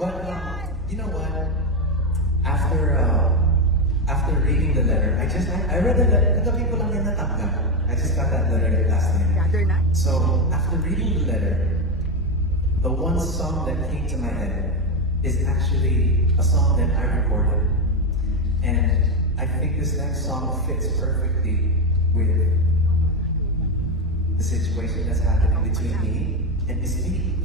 But you know what? After reading the letter, I read the letter. Kagabi ko lang yan natanggap. I just got that letter last night. The other night? So after reading the letter, the one song that came to my head is actually a song that I recorded, and I think this next song fits perfectly with the situation that's happening between me and Miss B.